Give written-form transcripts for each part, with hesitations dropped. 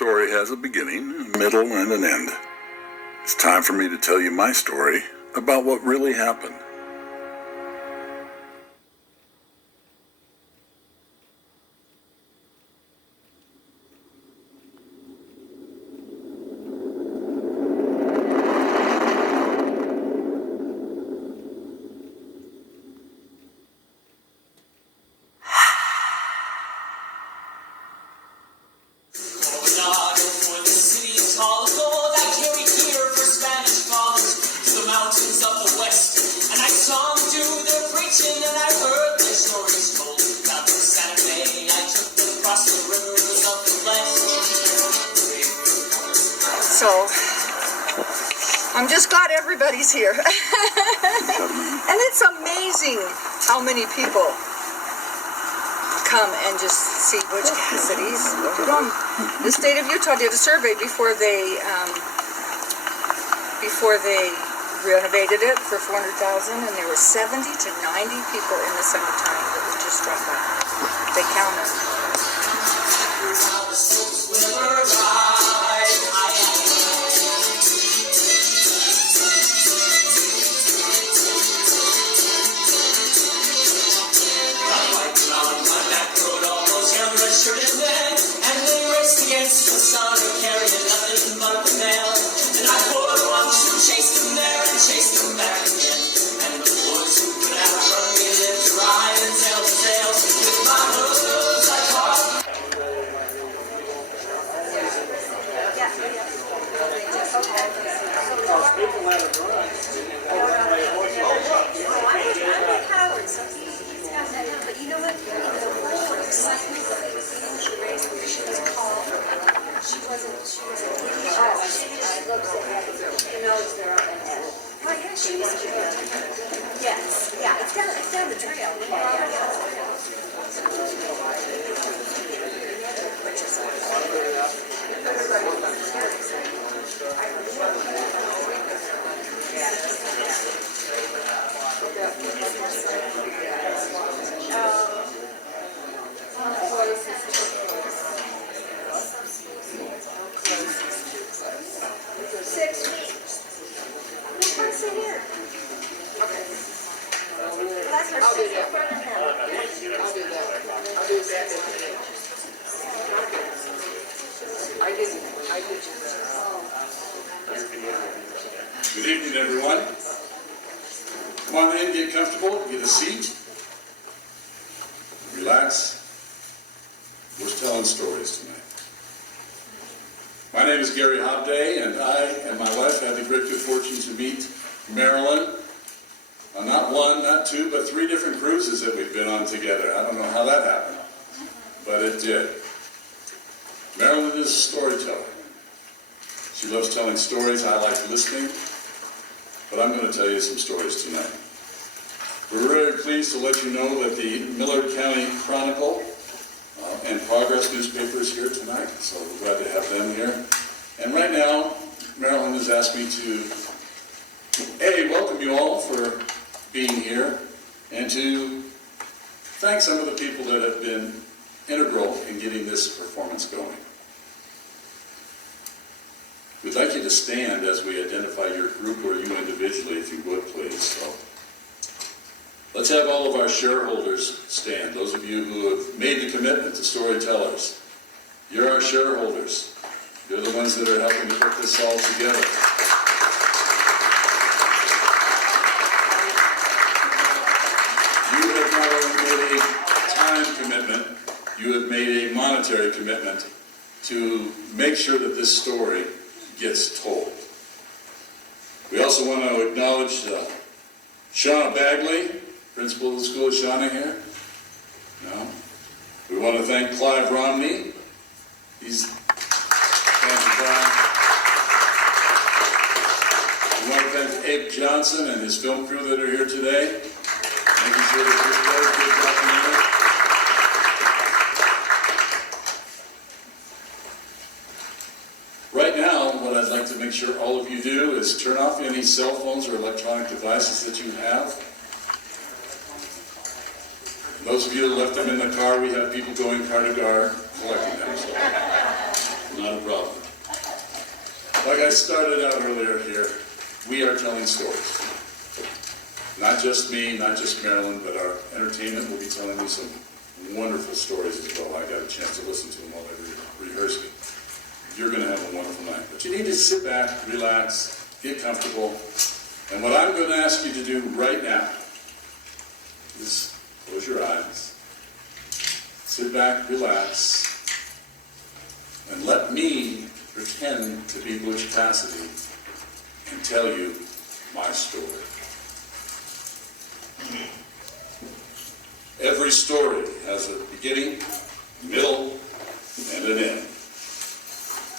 story has a beginning, a middle, and an end. It's time for me to tell you my story about what really happened. So, I'm just glad everybody's here. And it's amazing how many people come and just see Butch Cassidy's drum. The state of Utah did a survey before they renovated it for $400,000, and there were 70 to 90 people in the summertime that would just drop by. They counted. Yes, yeah, it's down the trail. Good evening, everyone. Come on in, get comfortable, get a seat, relax. We're telling stories tonight. My name is Gary Hobday, and I and my wife had the great good fortune to meet Marilyn on not one, not two, but 3 different cruises that we've been on together. I don't know how that happened, but it did. Marilyn is a storyteller. She loves telling stories. I like listening. But I'm going to tell you some stories tonight. We're very pleased to let you know that the Millard County Chronicle and Progress newspaper is here tonight, so we're glad to have them here. And right now, Marilyn has asked me to, A, welcome you all for being here, and to thank some of the people that have been integral in getting this performance going. We'd like you to stand as we identify your group or you individually, if you would, please. So, let's have all of our shareholders stand. Those of you who have made the commitment to storytellers. You're our shareholders. You're the ones that are helping to put this all together. You have not only made a time commitment, you have made a monetary commitment to make sure that this story gets told. We also want to acknowledge Shauna Bagley, principal of the School of Shauna here. No. We want to thank Clive Romney. Thank you, Clive. We want to thank Abe Johnson and his film crew that are here today. Making sure that this was good documentary. Right now, what I'd like to make sure all of you do is turn off any cell phones or electronic devices that you have. Those of you that left them in the car, we have people going car to car collecting them. So not a problem. Like I started out earlier here, we are telling stories. Not just me, not just Marilyn, but our entertainment will be telling you some wonderful stories as well. I got a chance to listen to them while they were rehearsing. You're going to have a wonderful night. But you need to sit back, relax, get comfortable. And what I'm going to ask you to do right now is close your eyes, sit back, relax, and let me pretend to be Butch Cassidy and tell you my story. Every story has a beginning, middle, and an end.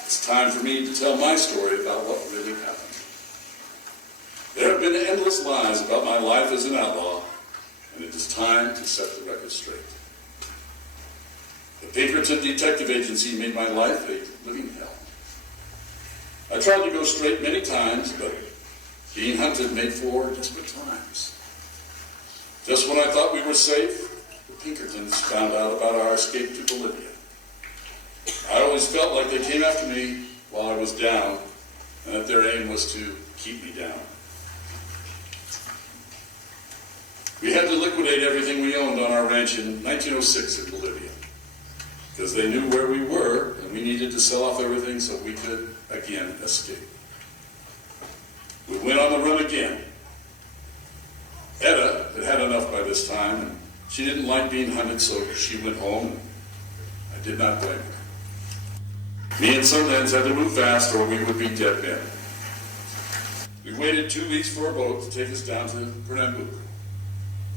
It's time for me to tell my story about what really happened. There have been endless lies about my life as an outlaw, and it is time to set the record straight. The Pinkerton Detective Agency made my life a living hell. I tried to go straight many times, but being hunted made 4 desperate times. Just when I thought we were safe, the Pinkertons found out about our escape to Bolivia. I always felt like they came after me while I was down, and that their aim was to keep me down. We had to liquidate everything we owned on our ranch in 1906 in Bolivia, because they knew where we were, and we needed to sell off everything so we could again escape. We went on the run again. Etta had had enough by this time, and she didn't like being hunted, so she went home, and I did not blame her. Me and Sundance had to move fast or we would be dead men. We waited 2 weeks for a boat to take us down to Pernambuco.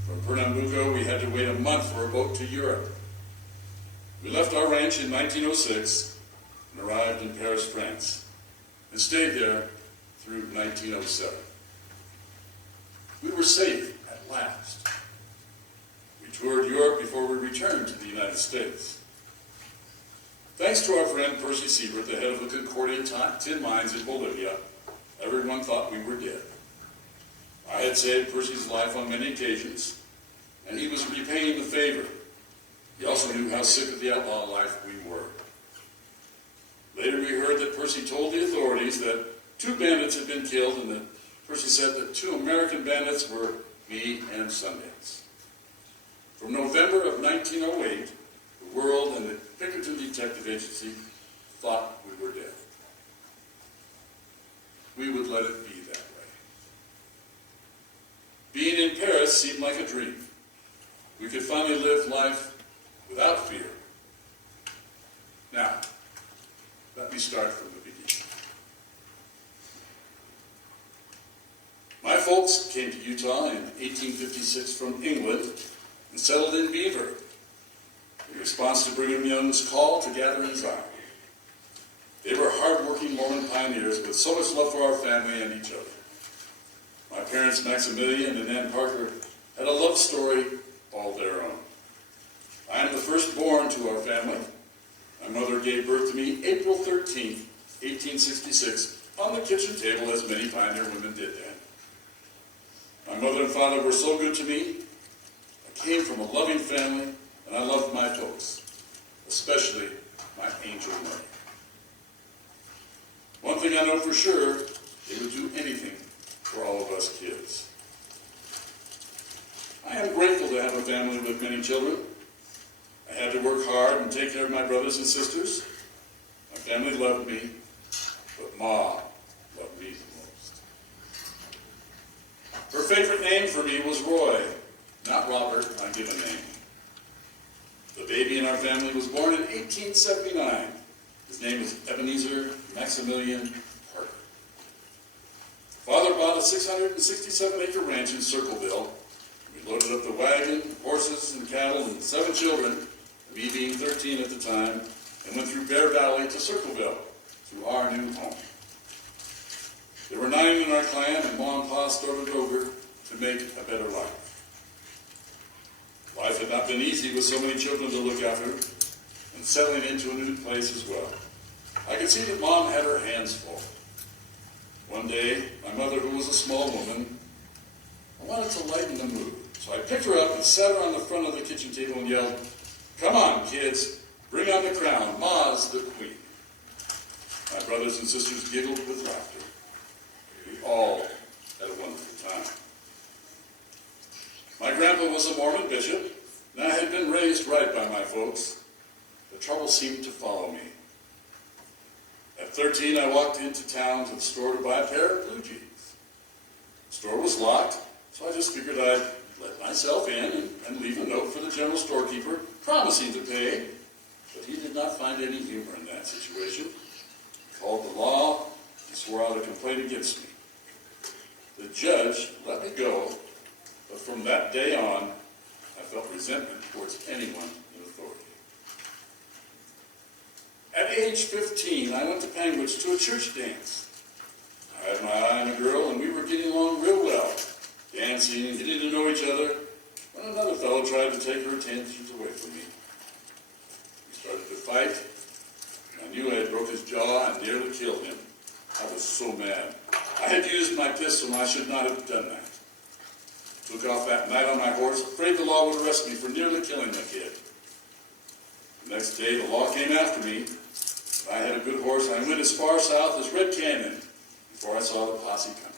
From Pernambuco, we had to wait a month for a boat to Europe. We left our ranch in 1906 and arrived in Paris, France, and stayed there through 1907. We were safe at last. We toured Europe before we returned to the United States. Thanks to our friend Percy Siebert, the head of the Concordia tin mines in Bolivia, everyone thought we were dead. I had saved Percy's life on many occasions, and he was repaying the favor. He also knew how sick of the outlaw life we were. Later we heard that Percy told the authorities that 2 bandits had been killed, and that Percy said that 2 American bandits were me and Sundance. From November of 1908, the world and the Pinkerton Detective Agency thought we were dead. We would let it be that way. Being in Paris seemed like a dream. We could finally live life without fear. Now, let me start from the beginning. My folks came to Utah in 1856 from England and settled in Beaver in response to Brigham Young's call to gather in Zion. They were hard-working Mormon pioneers with so much love for our family and each other. My parents, Maximilian and Ann Parker, had a love story all their own. I am the firstborn to our family. My mother gave birth to me April 13th, 1866, on the kitchen table, as many pioneer women did then. My mother and father were so good to me. I came from a loving family, and I loved my folks, especially my angel mother. One thing I know for sure, they would do anything for all of us kids. I am grateful to have a family with many children. I had to work hard and take care of my brothers and sisters. My family loved me, but Ma loved me the most. Her favorite name for me was Roy, not Robert, my given name. The baby in our family was born in 1879. His name was Ebenezer Maximilian Parker. Father bought a 667-acre ranch in Circleville. We loaded up the wagon, horses, and cattle, and 7 children, me being 13 at the time, and went through Bear Valley to Circleville, to our new home. There were 9 in our clan, and Ma and Pa started over to make a better life. Life had not been easy with so many children to look after, and settling into a new place as well. I could see that Mom had her hands full. One day, my mother, who was a small woman, I wanted to lighten the mood. So I picked her up and sat her on the front of the kitchen table and yelled, "Come on, kids, bring on the crown. Ma's the queen." My brothers and sisters giggled with laughter. We all had a wonderful time. My grandpa was a Mormon bishop, and I had been raised right by my folks. The trouble seemed to follow me. At 13, I walked into town to the store to buy a pair of blue jeans. The store was locked, so I just figured I'd let myself in and leave a note for the general storekeeper, promising to pay. But he did not find any humor in that situation. He called the law and swore out a complaint against me. The judge let me go, but from that day on, I felt resentment towards anyone in authority. At age 15, I went to Panguitch to a church dance. I had my eye on a girl, and we were getting along real well, dancing and getting to know each other, when another fellow tried to take her attentions away from me. We started to fight, and I knew I had broke his jaw and nearly killed him. I was so mad. I had used my pistol, and I should not have done that. Took off that night on my horse, afraid the law would arrest me for nearly killing the kid. The next day, the law came after me. I had a good horse, and I went as far south as Red Canyon before I saw the posse coming.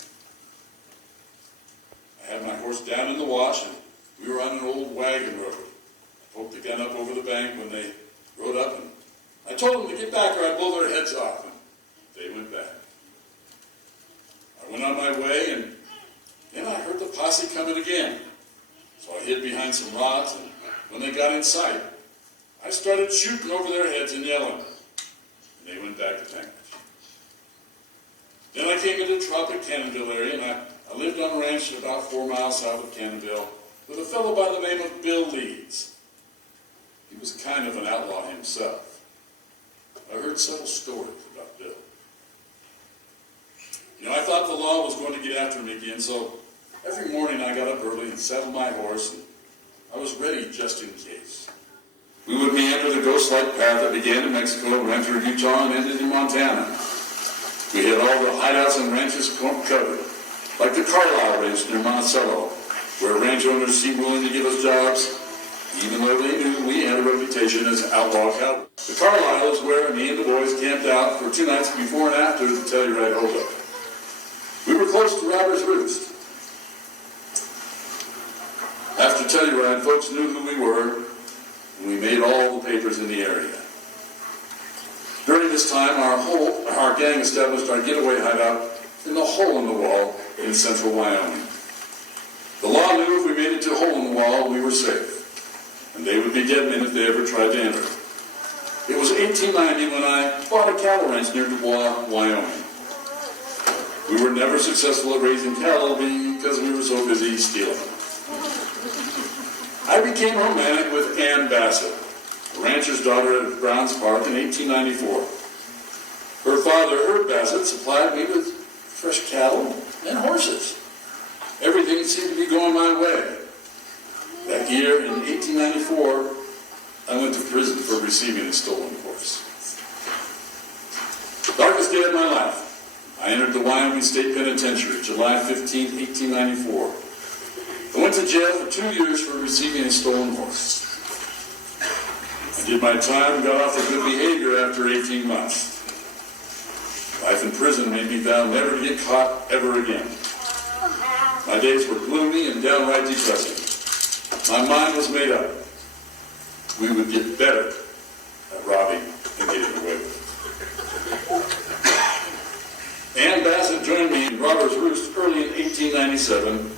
I had my horse down in the wash, and we were on an old wagon road. I poked the gun up over the bank when they rode up, and I told them to get back or I'd blow their heads off, and they went back. I went on my way, and then I heard the posse coming again. So I hid behind some rocks, and when they got in sight, I started shooting over their heads and yelling. And they went back to Panguitch. Then I came into the Tropic Cannonville area, and I lived on a ranch about 4 miles south of Cannonville with a fellow by the name of Bill Leeds. He was kind of an outlaw himself. I heard several stories about Bill. You know, I thought the law was going to get after me again, so every morning I got up early and saddled my horse, and I was ready just in case. We would meander the ghost-like path that began in Mexico, ran through Utah, and ended in Montana. We had all the hideouts and ranches covered, like the Carlisle Ranch near Monticello, where ranch owners seemed willing to give us jobs, even though they knew we had a reputation as outlaw cowboys. The Carlisle is where me and the boys camped out for 2 nights before and after the Telluride holdup. We were close to Robber's Roost. After Telluride, folks knew who we were, and we made all the papers in the area. During this time, our gang established our getaway hideout in the Hole in the Wall in central Wyoming. The law knew if we made it to Hole in the Wall, we were safe, and they would be dead men if they ever tried to enter. It was 1890 when I bought a cattle ranch near Dubois, Wyoming. We were never successful at raising cattle because we were so busy stealing. I became romantic with Ann Bassett, a rancher's daughter at Browns Park in 1894. Her father, Herb Bassett, supplied me with fresh cattle and horses. Everything seemed to be going my way. That year, in 1894, I went to prison for receiving a stolen horse. Darkest day of my life. I entered the Wyoming State Penitentiary, July 15, 1894. I went to jail for 2 years for receiving a stolen horse. I did my time and got off for good behavior after 18 months. Life in prison made me vow never to get caught ever again. My days were gloomy and downright depressing. My mind was made up. We would get better at robbing and getting away with it. Ann Bassett joined me in Robber's Roost early in 1897,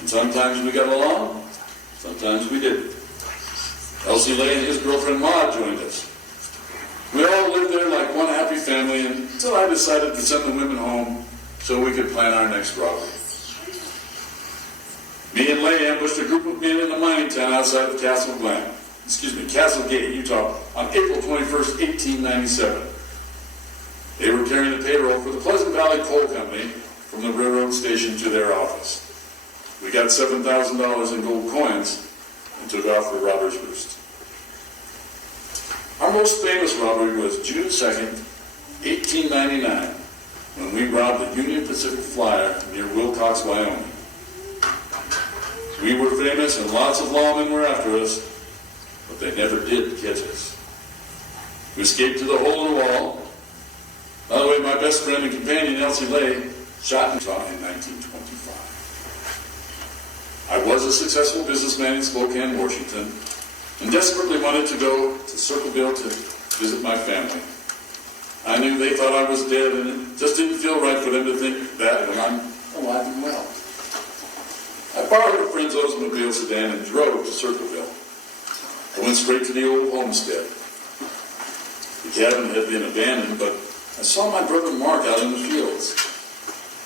and sometimes we got along, sometimes we didn't. Elsie Lay and his girlfriend Ma joined us. We all lived there like one happy family until I decided to send the women home so we could plan our next robbery. Me and Lay ambushed a group of men in a mining town outside of Castle Gate, Utah, on April 21st, 1897. They were carrying the payroll for the Pleasant Valley Coal Company from the railroad station to their office. We got $7,000 in gold coins and took off for Robber's Roost. Our most famous robbery was June 2nd, 1899, when we robbed the Union Pacific Flyer near Wilcox, Wyoming. We were famous and lots of lawmen were after us, but they never did catch us. We escaped to the Hole in the Wall. my best friend and companion, Elsie Lay, shot and shot in 1925. I was a successful businessman in Spokane, Washington, and desperately wanted to go to Circleville to visit my family. I knew they thought I was dead, and it just didn't feel right for them to think that when I'm alive and well. I borrowed a friend's Oldsmobile sedan and drove to Circleville. I went straight to the old homestead. The cabin had been abandoned, but I saw my brother Mark out in the fields.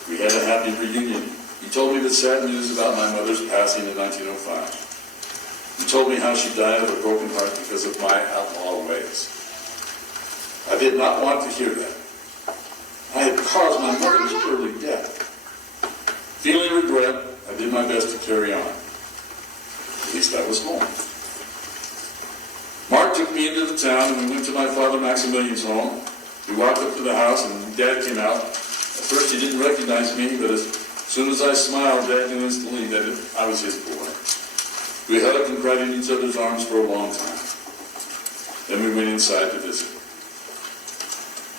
We had a happy reunion. He told me the sad news about my mother's passing in 1905. He told me how she died of a broken heart because of my outlaw ways. I did not want to hear that. I had caused my mother's early death. Feeling regret, I did my best to carry on. At least I was home. Mark took me into the town and we went to my father Maximilian's home. We walked up to the house and Dad came out. At first he didn't recognize me, but as soon as I smiled, Dad knew instantly that I was his boy. We hugged and cried in each other's arms for a long time. Then we went inside to visit.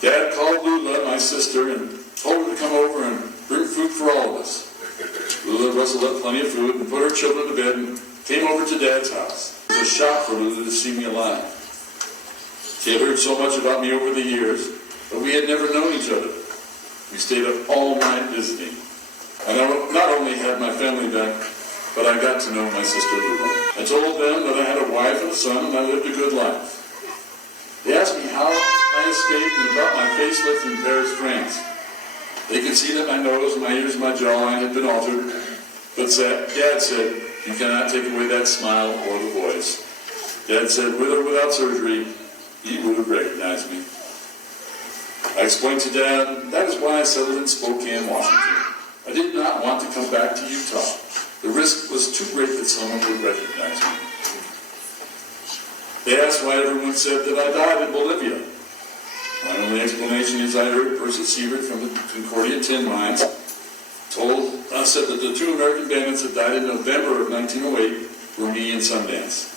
Dad called Lula, my sister, and told her to come over and bring food for all of us. Lula rustled up plenty of food and put her children to bed and came over to Dad's house. It was a shock for Lula to see me alive. She had heard so much about me over the years, but we had never known each other. We stayed up all night visiting. I not only had my family back, but I got to know my sister Lula. I told them that I had a wife and a son and I lived a good life. They asked me how I escaped and about my facelift in Paris, France. They could see that my nose, my ears, and my jawline had been altered, but Dad said, "You cannot take away that smile or the voice." Dad said, with or without surgery, he would have recognized me. I explained to Dad, that is why I settled in Spokane, Washington. I did not want to come back to Utah. The risk was too great that someone would recognize me. They asked why everyone said that I died in Bolivia. My only explanation is I heard Percy Siebert from the Concordia tin mines said that the two American bandits that died in November of 1908 were me and Sundance.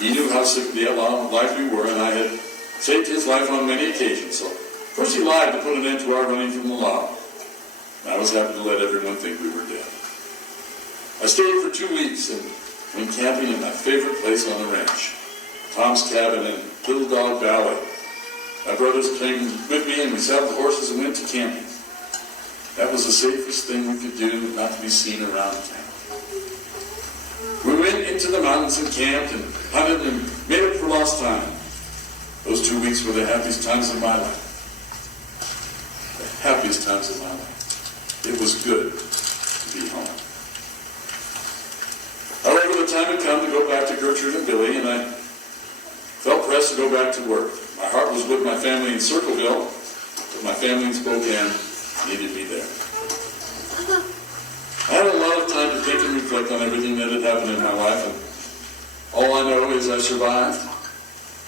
He knew how sick of the outlaw life we were, and I had saved his life on many occasions. So first he lied to put an end to our running from the law. I was happy to let everyone think we were dead. I stayed for 2 weeks and went camping at my favorite place on the ranch, Tom's cabin in Little Dog Valley. My brothers came with me and we saddled horses and went to camping. That was the safest thing we could do, not to be seen around town. We went into the mountains and camped and hunted and made up for lost time. Those 2 weeks were the happiest times of my life. The happiest times of my life. It was good to be home. However, the time had come to go back to Gertrude and Billy, and I felt pressed to go back to work. My heart was with my family in Circleville, but my family in Spokane needed me there. I had a lot of time to think and reflect on everything that had happened in my life, and all I know is I survived.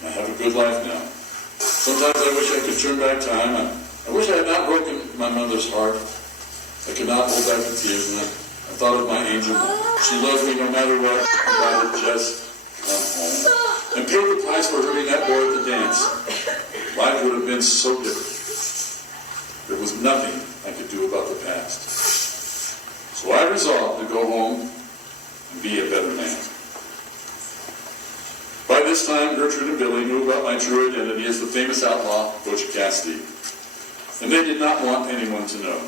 I have a good life now. Sometimes I wish I could turn back time. I wish I had not broken my mother's heart. I could not hold back the tears, and I thought of my angel. She loved me no matter what, if I had just come home. And paid the price for hurting that boy at the dance. Life would have been so different. There was nothing I could do about the past. So I resolved to go home and be a better man. By this time, Gertrude and Billy knew about my true identity as the famous outlaw, Butch Cassidy. And they did not want anyone to know.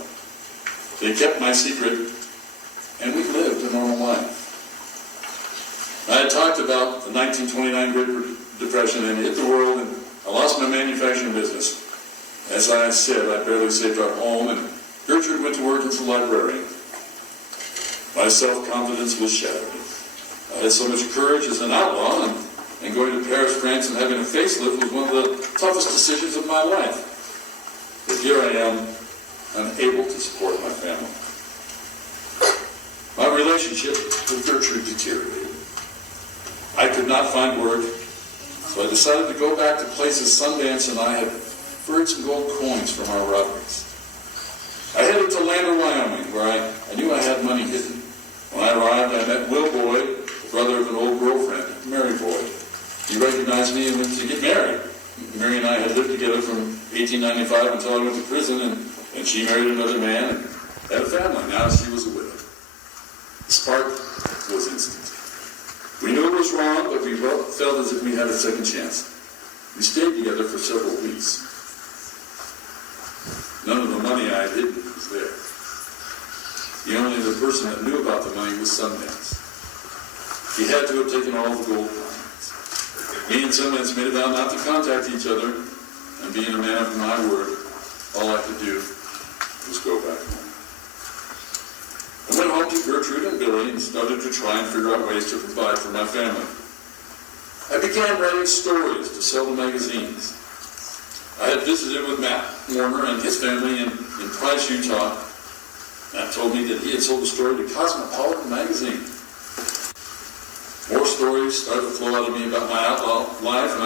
They kept my secret, and we lived a normal life. I had talked about the 1929 Great Depression and hit the world, and I lost my manufacturing business. As I said, I barely saved our home, and Gertrude went to work as a librarian. My self-confidence was shattered. I had so much courage as an outlaw, and going to Paris, France, and having a facelift was one of the toughest decisions of my life. But here I am, unable to support my family. My relationship with Gertrude deteriorated. I could not find work, so I decided to go back to places Sundance and I had buried some gold coins from our robberies. I headed to Lander, Wyoming, where I knew I had money hidden. When I arrived, I met Will Boyd, the brother of an old girlfriend, Mary Boyd. He recognized me and went to get married. Mary and I had lived together from 1895 until I went to prison, and she married another man and had a family. Now she was a widow. The spark was instant. We knew it was wrong, but we both felt as if we had a second chance. We stayed together for several weeks. None of the money I had hidden was there. The only other person that knew about the money was Sundance. He had to have taken all the gold coins. Me and Sundance made a vow not to contact each other, and being a man of my word, all I could do was go back home. I went home to Gertrude and Billy and started to try and figure out ways to provide for my family. I began writing stories to sell to magazines. I had visited with Matt Warner and his family in Price, Utah. Matt told me that he had sold a story to Cosmopolitan magazine. More stories started to flow out of me about my outlaw life, and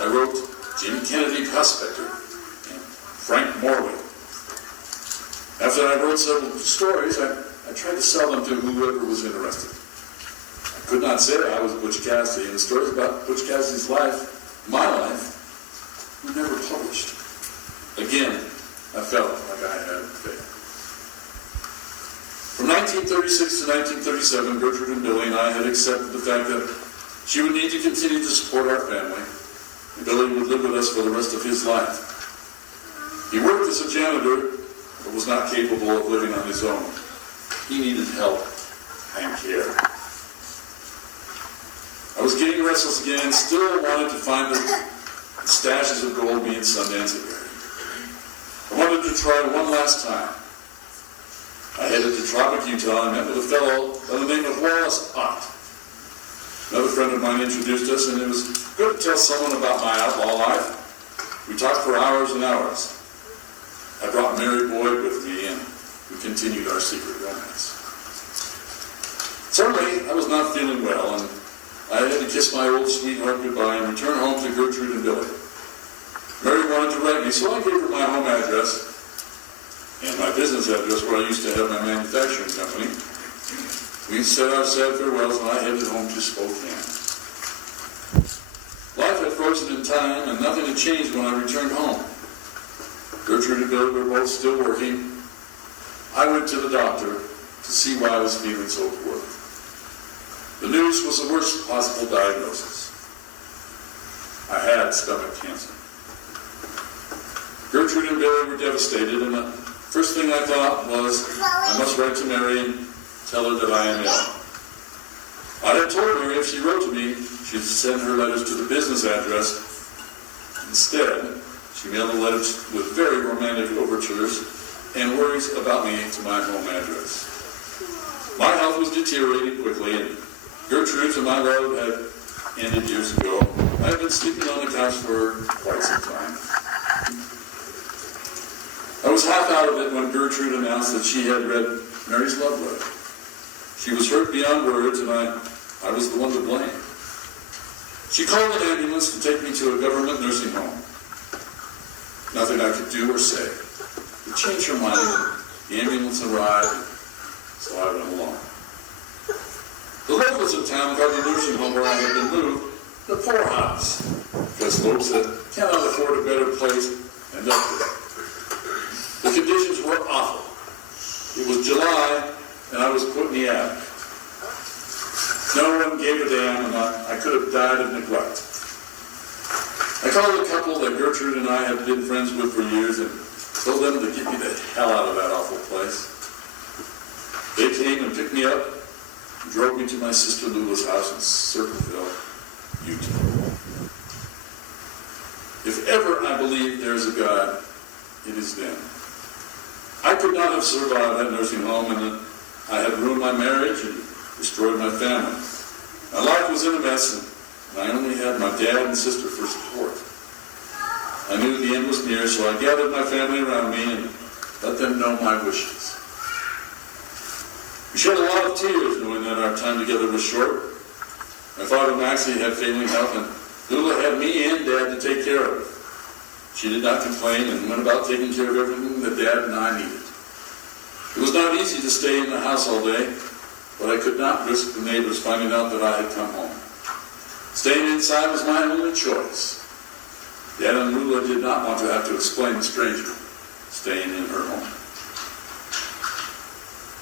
I wrote Jimmy Kennedy Prospector and Frank Morley. After I wrote several stories, I tried to sell them to whoever was interested. I could not say I was Butch Cassidy, and the stories about Butch Cassidy's life, my life, were never published. Again, I felt like I had failed. From 1936 to 1937, Gertrude and Billy and I had accepted the fact that she would need to continue to support our family, and Billy would live with us for the rest of his life. He worked as a janitor, but was not capable of living on his own. He needed help and care. I was getting restless again and still wanted to find the stashes of gold me and Sundance had buried. I wanted to try one last time. I headed to Tropic, Utah, and met with a fellow by the name of Wallace Ott. Another friend of mine introduced us, and it was good to tell someone about my outlaw life. We talked for hours and hours. I brought Mary Boyd with me, and we continued our secret romance. Suddenly, I was not feeling well, and I had to kiss my old sweetheart goodbye and return home to Gertrude and Billy. Mary wanted to write me, so I gave her my home address and my business address where I used to have my manufacturing company. We said our sad farewells, and I headed home to Spokane. Life had frozen in time, and nothing had changed when I returned home. Gertrude and Billy were both still working. I went to the doctor to see why I was feeling so poor. The news was the worst possible diagnosis. I had stomach cancer. Gertrude and Billy were devastated, and the first thing I thought was, I must write to Mary and tell her that I am ill. I had told her if she wrote to me, she'd send her letters to the business address. Instead, she mailed the letters with very romantic overtures and worries about me to my home address. My health was deteriorating quickly, and Gertrude's and my love had ended years ago. I had been sleeping on the couch for quite some time. I was half out of it when Gertrude announced that she had read Mary's love letter. She was hurt beyond words, and I was the one to blame. She called an ambulance to take me to a government nursing home. Nothing I could do or say to change her mind, and the ambulance arrived, so I went along. The locals of town called the nursing home where I had been moved the poorhouse, because folks that cannot afford a better place end up there. The conditions were awful. It was July, and I was put in the attic. No one gave a damn, and I could have died of neglect. I called a couple that Gertrude and I had been friends with for years and told them to get me the hell out of that awful place. They came and picked me up and drove me to my sister Lula's house in Circleville, Utah. If ever I believe there is a God, it is then. I could not have survived that nursing home, and I had ruined my marriage and destroyed my family. My life was in a mess, and I only had my dad and sister for support. I knew the end was near, so I gathered my family around me and let them know my wishes. We shed a lot of tears knowing that our time together was short. My father Maxie had failing health, and Lula had me and Dad to take care of. She did not complain and went about taking care of everything that Dad and I needed. It was not easy to stay in the house all day, but I could not risk the neighbors finding out that I had come home. Staying inside was my only choice. Yet Lula did not want to have to explain the stranger staying in her home.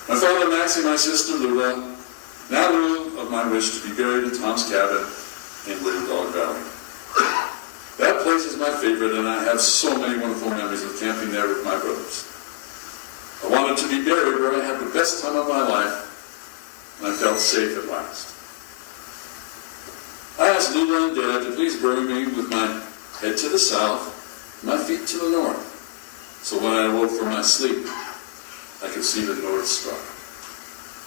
My father Max and my sister Lula now knew of my wish to be buried in Tom's cabin in Little Dog Valley. That place is my favorite, and I have so many wonderful memories of camping there with my brothers. I wanted to be buried where I had the best time of my life, and I felt safe at last. I asked Lula and Dad to please bury me with my head to the south, my feet to the north, so when I awoke from my sleep, I could see the North Star.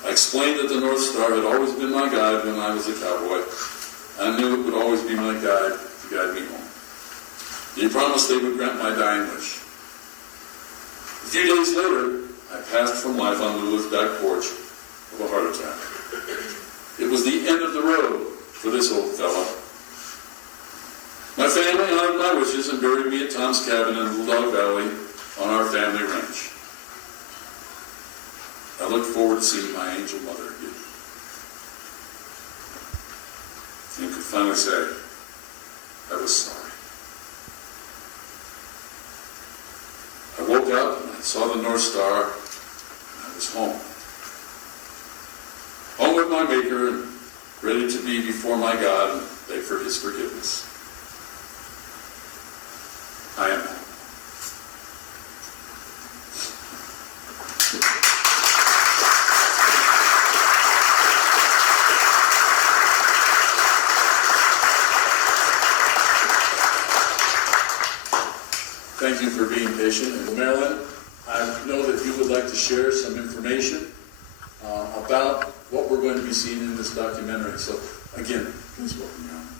I explained that the North Star had always been my guide when I was a cowboy. I knew it would always be my guide to guide me home. He promised they would grant my dying wish. A few days later, I passed from life on Lula's back porch of a heart attack. It was the end of the road for this old fella. My family honored my wishes and buried me at Tom's cabin in Little Dog Valley on our family ranch. I look forward to seeing my angel mother again. And could finally say, I was sorry. I woke up and I saw the North Star, and I was home. Home with my Maker, and ready to be before my God and beg for His forgiveness. I am home. Thank you for being patient. And Marilyn, I know that you would like to share some information about what we're going to be seeing in this documentary. So again, please welcome you.